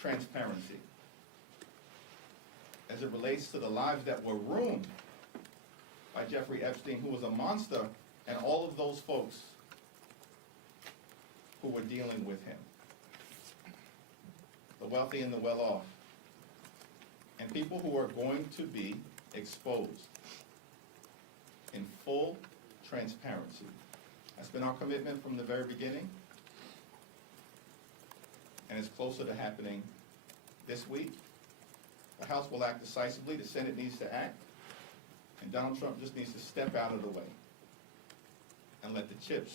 transparency as it relates to the lives that were ruined by Jeffrey Epstein, who was a monster, and all of those folks who were dealing with him, the wealthy and the well-off, and people who are going to be exposed in full transparency. That's been our commitment from the very beginning, and it's closer to happening this week. The House will act decisively, the Senate needs to act, and Donald Trump just needs to step out of the way and let the chips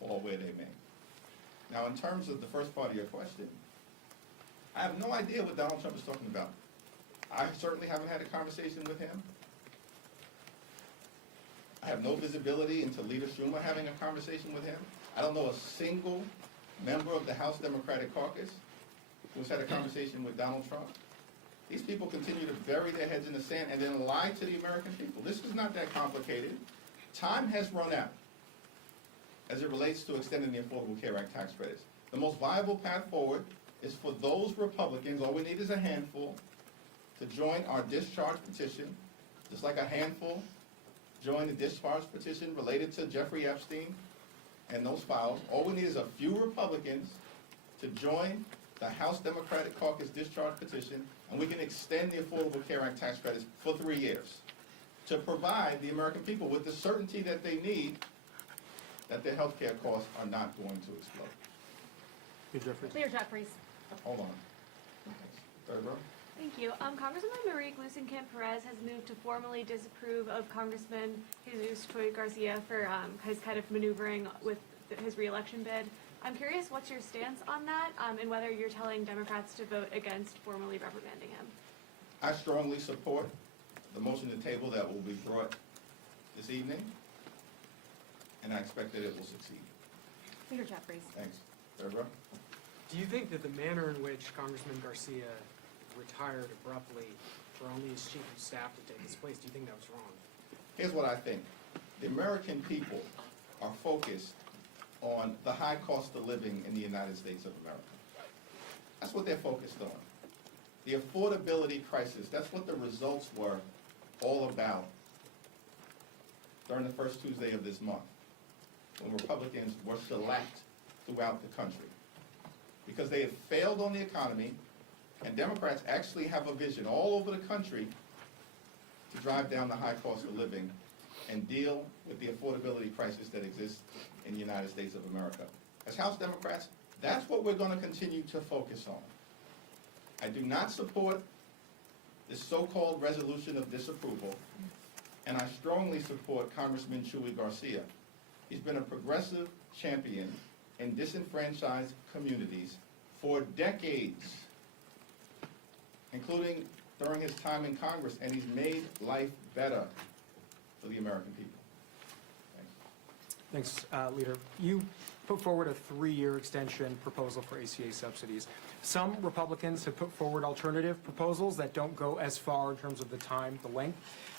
fall where they may. Now, in terms of the first part of your question, I have no idea what Donald Trump is talking about. I certainly haven't had a conversation with him. I have no visibility into Leader Schumer having a conversation with him. I don't know a single member of the House Democratic Caucus who's had a conversation with Donald Trump. These people continue to bury their heads in the sand and then lie to the American people. This is not that complicated. Time has run out as it relates to extending the Affordable Care Act tax credits. The most viable path forward is for those Republicans, all we need is a handful, to join our discharge petition, just like a handful joined the discharge petition related to Jeffrey Epstein and those files. All we need is a few Republicans to join the House Democratic Caucus discharge petition, and we can extend the Affordable Care Act tax credits for 3 years to provide the American people with the certainty that they need that their health care costs are not going to explode. Leader Jeffries. Hold on. Third row. Thank you. Congresswoman Marie Gluesenkamp-Perez has moved to formally disapprove of Congressman Jesus Garcia for his kind of maneuvering with his re-election bid. I'm curious what's your stance on that and whether you're telling Democrats to vote against formally reprimanding him. I strongly support the motion to table that will be brought this evening, and I expect that it will succeed. Leader Jeffries. Thanks. Third row. Do you think that the manner in which Congressman Garcia retired abruptly for only his chief of staff to take his place, do you think that was wrong? Here's what I think. The American people are focused on the high cost of living in the United States of America. That's what they're focused on. The affordability crisis, that's what the results were all about during the first Tuesday of this month, when Republicans were select throughout the country. Because they had failed on the economy, and Democrats actually have a vision all over the country to drive down the high cost of living and deal with the affordability crisis that exists in the United States of America. As House Democrats, that's what we're going to continue to focus on. I do not support this so-called resolution of disapproval, and I strongly support Congressman Chuy Garcia. He's been a progressive champion in disenfranchised communities for decades, including during his time in Congress, and he's made life better for the American people. Thanks. Thanks, Leader. You put forward a 3-year extension proposal for ACA subsidies. Some Republicans have put forward alternative proposals that don't go as far in terms of the time, the length.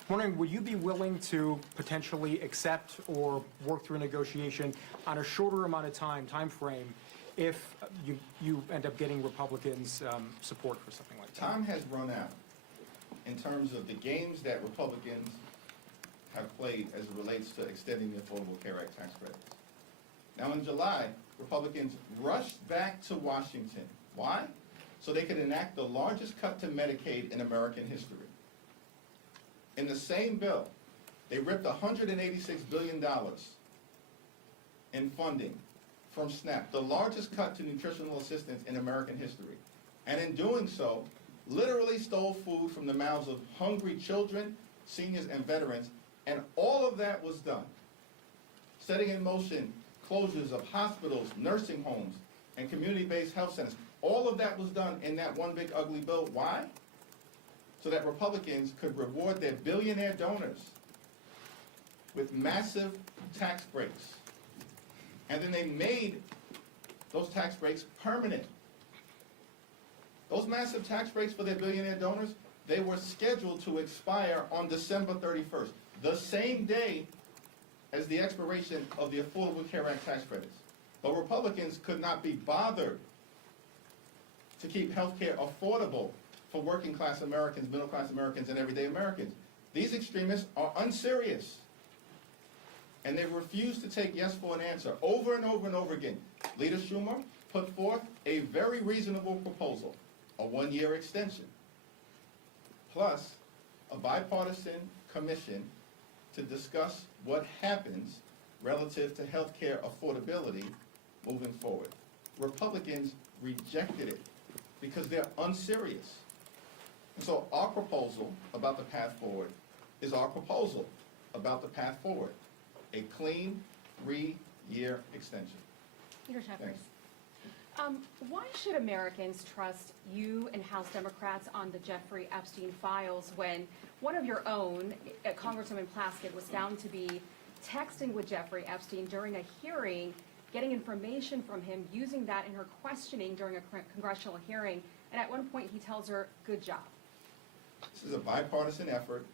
I'm wondering, would you be willing to potentially accept or work through a negotiation on a shorter amount of time frame, if you end up getting Republicans' support for something like that? Time has run out in terms of the games that Republicans have played as it relates to extending the Affordable Care Act tax credits. Now, in July, Republicans rushed back to Washington. Why? So they could enact the largest cut to Medicaid in American history. In the same bill, they ripped $186 billion in funding from SNAP, the largest cut to nutritional assistance in American history. And in doing so, literally stole food from the mouths of hungry children, seniors, and veterans. And all of that was done, setting in motion closures of hospitals, nursing homes, and community-based health centers. All of that was done in that one big ugly bill. Why? So that Republicans could reward their billionaire donors with massive tax breaks. And then they made those tax breaks permanent. Those massive tax breaks for their billionaire donors, they were scheduled to expire on December 31st, the same day as the expiration of the Affordable Care Act tax credits. But Republicans could not be bothered to keep health care affordable for working class Americans, middle class Americans, and everyday Americans. These extremists are unserious. And they refuse to take yes for an answer over and over and over again. Leader Schumer put forth a very reasonable proposal, a 1-year extension, plus a bipartisan commission to discuss what happens relative to health care affordability moving forward. Republicans rejected it because they're unserious. And so our proposal about the path forward is our proposal about the path forward. A clean 3-year extension. Leader Jeffries. Why should Americans trust you and House Democrats on the Jeffrey Epstein files when one of your own, Congresswoman Plaskett, was found to be texting with Jeffrey Epstein during a hearing, getting information from him, using that in her questioning during a congressional hearing, and at one point he tells her, "Good job." This is a bipartisan effort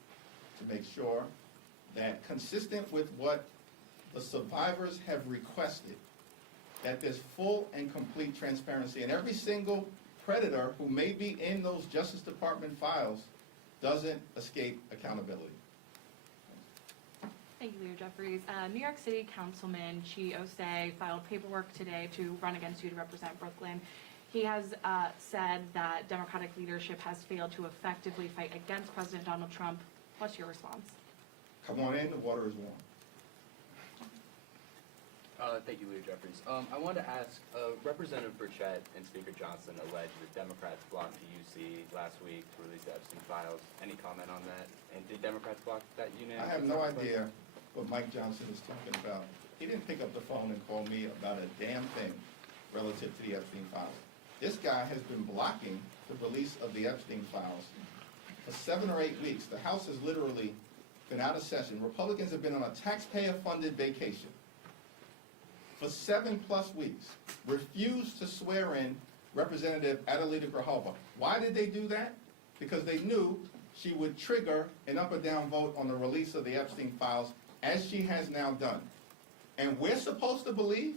to make sure that, consistent with what the survivors have requested, that there's full and complete transparency, and every single predator who may be in those Justice Department files doesn't escape accountability. Thank you, Leader Jeffries. New York City Councilman Chi Osei filed paperwork today to run against you to represent Brooklyn. He has said that Democratic leadership has failed to effectively fight against President Donald Trump. What's your response? Come on in, the water is warm. Thank you, Leader Jeffries. I wanted to ask, Representative Burchett and Speaker Johnson alleged that Democrats blocked the UC last week to release the Epstein files. Any comment on that? And did Democrats block that unit? I have no idea what Mike Johnson is talking about. He didn't pick up the phone and call me about a damn thing relative to the Epstein files. This guy has been blocking the release of the Epstein files for 7 or 8 weeks. The House has literally been out of session. Republicans have been on a taxpayer-funded vacation for 7+ weeks, refused to swear in Representative Adelita Grijalva. Why did they do that? Because they knew she would trigger an up or down vote on the release of the Epstein files, as she has now done. And we're supposed to believe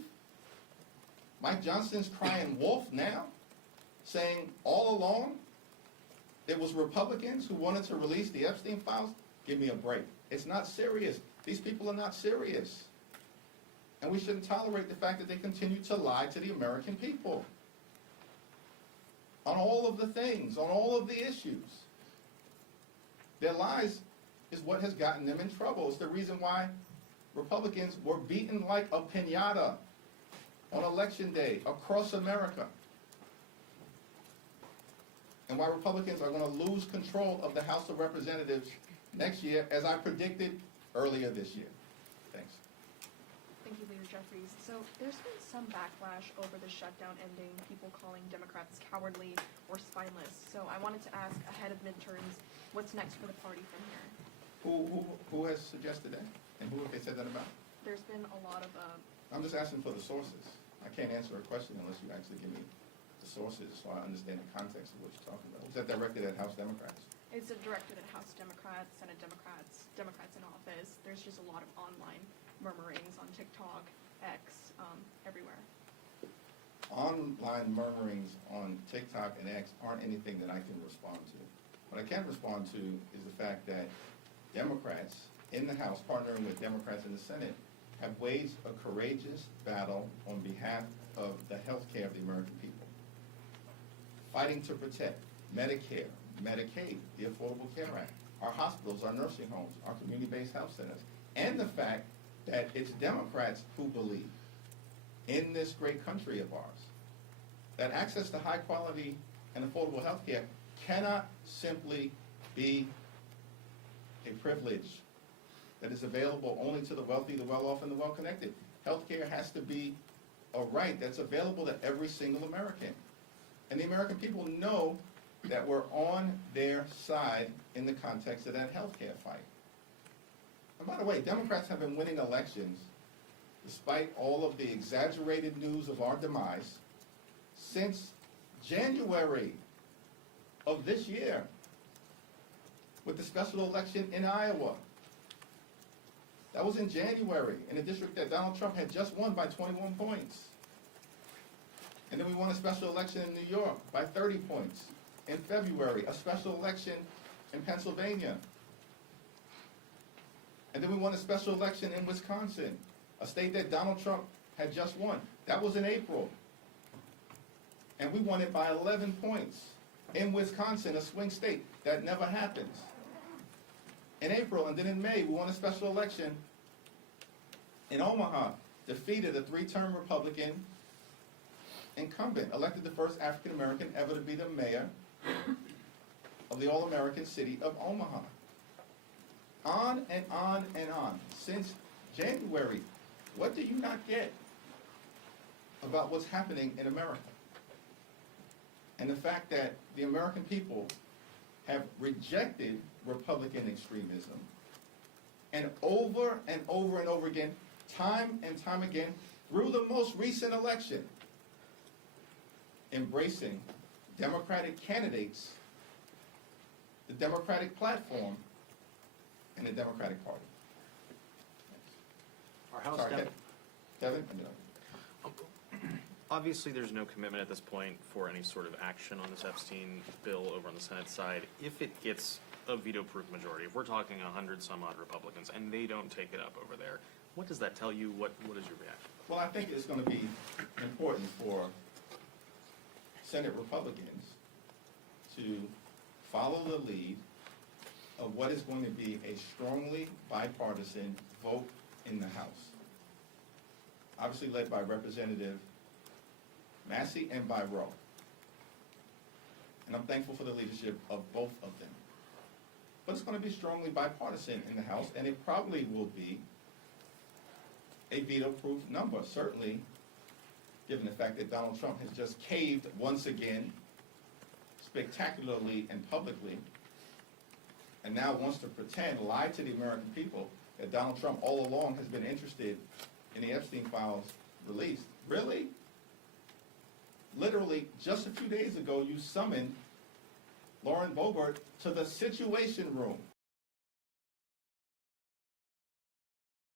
Mike Johnson's crying wolf now, saying all along it was Republicans who wanted to release the Epstein files? Give me a break. It's not serious. These people are not serious. And we shouldn't tolerate the fact that they continue to lie to the American people on all of the things, on all of the issues. Their lies is what has gotten them in trouble. It's the reason why Republicans were beaten like a piñata on Election Day across America. And why Republicans are going to lose control of the House of Representatives next year, as I predicted earlier this year. Thanks. Thank you, Leader Jeffries. So there's been some backlash over the shutdown ending, people calling Democrats cowardly or spineless. So I wanted to ask, ahead of midterms, what's next for the party from here? Who has suggested that? And who have they said that about? There's been a lot of, I'm just asking for the sources. I can't answer a question unless you actually give me the sources so I understand the context of what you're talking about. Was that directed at House Democrats? it's directed at House Democrats, Senate Democrats, Democrats in office. There's just a lot of online murmurings on TikTok, X, everywhere. Online murmurings on TikTok and X aren't anything that I can respond to. What I can respond to is the fact that Democrats in the House, partnering with Democrats in the Senate, have waged a courageous battle on behalf of the health care of the American people, fighting to protect Medicare, Medicaid, the Affordable Care Act, our hospitals, our nursing homes, our community-based health centers, and the fact that it's Democrats who believe in this great country of ours that access to high quality and affordable health care cannot simply be a privilege that is available only to the wealthy, the well-off, and the well-connected. Health care has to be a right that's available to every single American. And the American people know that we're on their side in the context of that health care fight. And by the way, Democrats have been winning elections despite all of the exaggerated news of our demise since January of this year with the special election in Iowa. That was in January, in a district that Donald Trump had just won by 21 points. And then we won a special election in New York by 30 points. In February, a special election in Pennsylvania. And then we won a special election in Wisconsin, a state that Donald Trump had just won. That was in April. And we won it by 11 points. In Wisconsin, a swing state. That never happens. In April, and then in May, we won a special election in Omaha, defeated a 3-term Republican incumbent, elected the first African American ever to be the mayor of the all-American city of Omaha. On and on and on. Since January, what do you not get about what's happening in America? And the fact that the American people have rejected Republican extremism, and over and over and over again, time and time again, through the most recent election, embracing Democratic candidates, the Democratic platform, and the Democratic Party. Our House Sorry, Dem- Devin? Obviously, there's no commitment at this point for any sort of action on this Epstein bill over on the Senate side. If it gets a veto-proof majority, if we're talking 100-some-odd Republicans and they don't take it up over there, what does that tell you? What is your reaction? Well, I think it's going to be important for Senate Republicans to follow the lead of what is going to be a strongly bipartisan vote in the House. Obviously led by Representative Massey and by Rowe. And I'm thankful for the leadership of both of them. But it's going to be strongly bipartisan in the House, and it probably will be a veto-proof number, certainly given the fact that Donald Trump has just caved once again, spectacularly and publicly, and now wants to pretend, lie to the American people, that Donald Trump all along has been interested in the Epstein files released. Really? Literally, just a few days ago, you summoned Lauren Boebert to the Situation Room.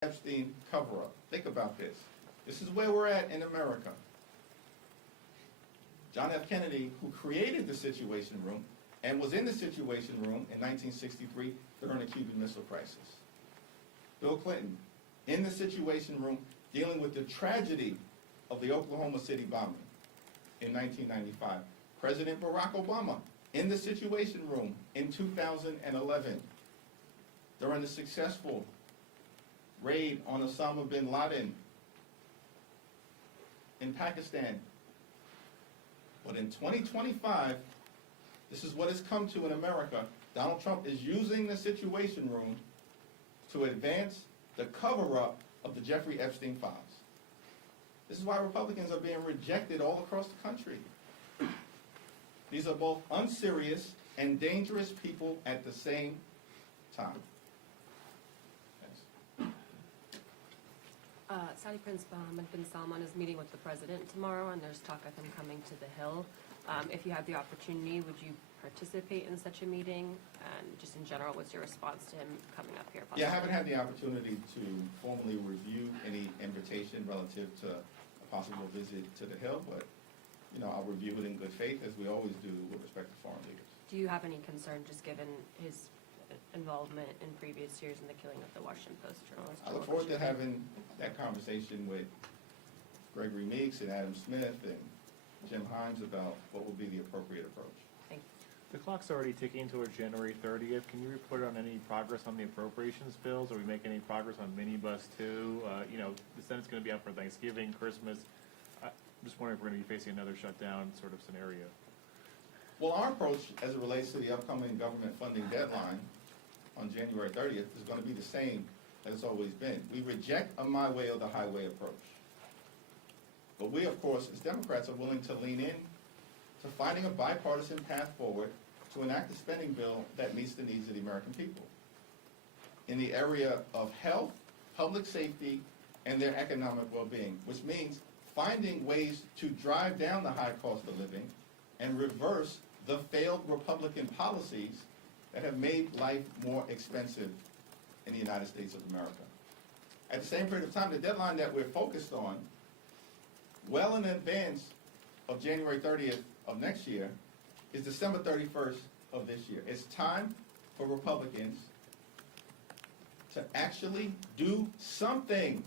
Epstein cover-up. Think about this. This is where we're at in America. John F. Kennedy, who created the Situation Room and was in the Situation Room in 1963 during the Cuban Missile Crisis. Bill Clinton, in the Situation Room, dealing with the tragedy of the Oklahoma City bombing in 1995. President Barack Obama, in the Situation Room in 2011, during the successful raid on Osama bin Laden in Pakistan. But in 2025, this is what it's come to in America. Donald Trump is using the Situation Room to advance the cover-up of the Jeffrey Epstein files. This is why Republicans are being rejected all across the country. These are both unserious and dangerous people at the same time. Saudi Prince Mohammed bin Salman is meeting with the president tomorrow, and there's talk of him coming to the Hill. If you had the opportunity, would you participate in such a meeting? And just in general, what's your response to him coming up here? Yeah, I haven't had the opportunity to formally review any invitation relative to a possible visit to the Hill, but I'll review it in good faith, as we always do with respect to foreign leaders. Do you have any concern, just given his involvement in previous years in the killing of the Washington Post journalist? I look forward to having that conversation with Gregory Meeks and Adam Smith and Jim Himes about what will be the appropriate approach. Thank you. The clock's already ticking towards January 30th. Can you report on any progress on the appropriations bills? Are we making any progress on minibus 2? The Senate's going to be out for Thanksgiving, Christmas. I'm just wondering if we're going to be facing another shutdown sort of scenario. Well, our approach as it relates to the upcoming government funding deadline on January 30th is going to be the same as it's always been. We reject a my way or the highway approach. But we, of course, as Democrats, are willing to lean in to finding a bipartisan path forward to enact a spending bill that meets the needs of the American people in the area of health, public safety, and their economic well-being, which means finding ways to drive down the high cost of living and reverse the failed Republican policies that have made life more expensive in the United States of America. At the same period of time, the deadline that we're focused on, well in advance of January 30th of next year is December 31st of this year. It's time for Republicans to actually do something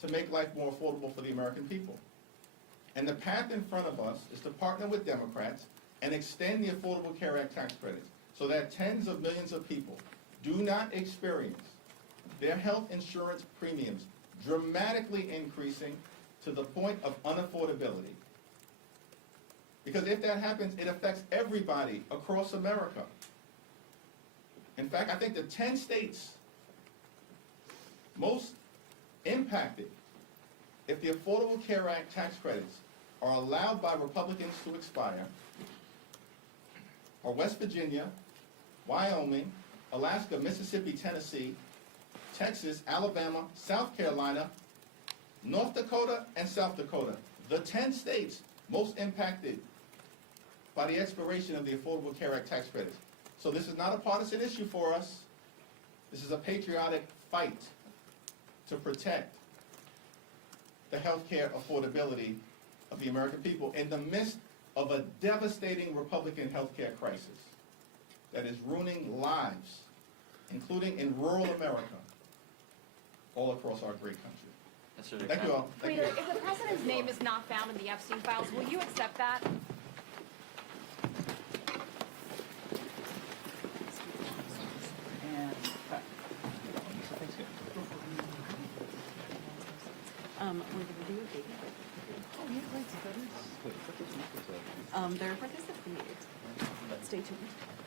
to make life more affordable for the American people. And the path in front of us is to partner with Democrats and extend the Affordable Care Act tax credits so that tens of millions of people do not experience their health insurance premiums dramatically increasing to the point of unaffordability. Because if that happens, it affects everybody across America. In fact, I think the 10 states most impacted if the Affordable Care Act tax credits are allowed by Republicans to expire are West Virginia, Wyoming, Alaska, Mississippi, Tennessee, Texas, Alabama, South Carolina, North Dakota, and South Dakota. The 10 states most impacted by the expiration of the Affordable Care Act tax credits. So this is not a partisan issue for us. This is a patriotic fight to protect the health care affordability of the American people in the midst of a devastating Republican health care crisis that is ruining lives, including in rural America, all across our great country. Thank you all. Thank you. Leader, if the president's name is not found in the Epstein files, will you accept that? We're gonna do a baby. Their birthdays the 28th, but stay tuned.